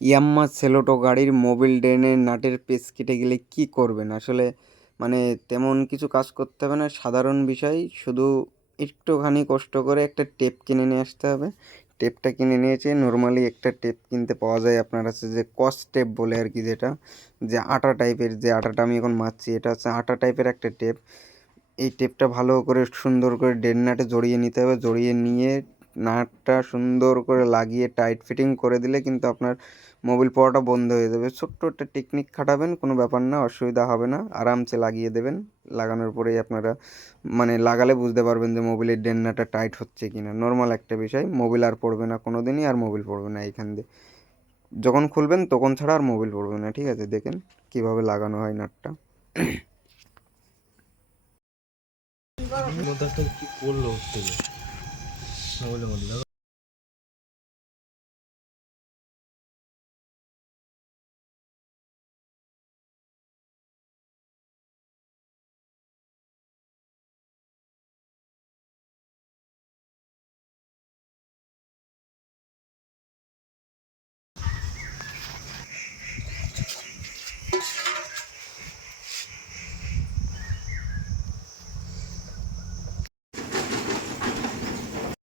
ইয়াম্মা সেলোটো গাড়ির মোবিল ড্রেনের নাটের পেচ কেটে গেলে কি করবেন? আসলে মানে তেমন কিছু কাজ করতে হবে না, সাধারণ বিষয়। শুধু একটুখানি কষ্ট করে একটা টেপ কিনে নিয়ে আসতে হবে। টেপটা কিনে নিয়েছে নর্মালি একটা টেপ কিনতে পাওয়া যায় আপনার কাছে, যে কস টেপ বলে আর কি যেটা, যে আটা টাইপের যে আটাটা আমি এখন মারছি, এটা হচ্ছে আটা টাইপের একটা টেপ। এই টেপটা ভালো করে সুন্দর করে ডেন নাটে জড়িয়ে নিতে হবে, জড়িয়ে নিয়ে নাটটা সুন্দর করে লাগিয়ে টাইট ফিটিং করে দিলে কিন্তু আপনার মোবিল পড়াটা বন্ধ হয়ে যাবে। ছোট্ট একটা টেকনিক খাটাবেন, কোনো ব্যাপার না, অসুবিধা হবে না। আরামসে লাগিয়ে দেবেন। লাগানোর পরেই আপনারা মানে লাগালে বুঝতে পারবেন যে মোবিলের ডেন্নাটা টাইট হচ্ছে কি না নর্মাল একটা বিষয় মোবিল আর পড়বে না কোনো দিনই আর মোবিল পড়বে না এইখান দিয়ে। যখন খুলবেন তখন ছাড়া আর মোবিল পড়বে না, ঠিক আছে? দেখেন কীভাবে লাগানো হয় নাটটা কি করল Semoga.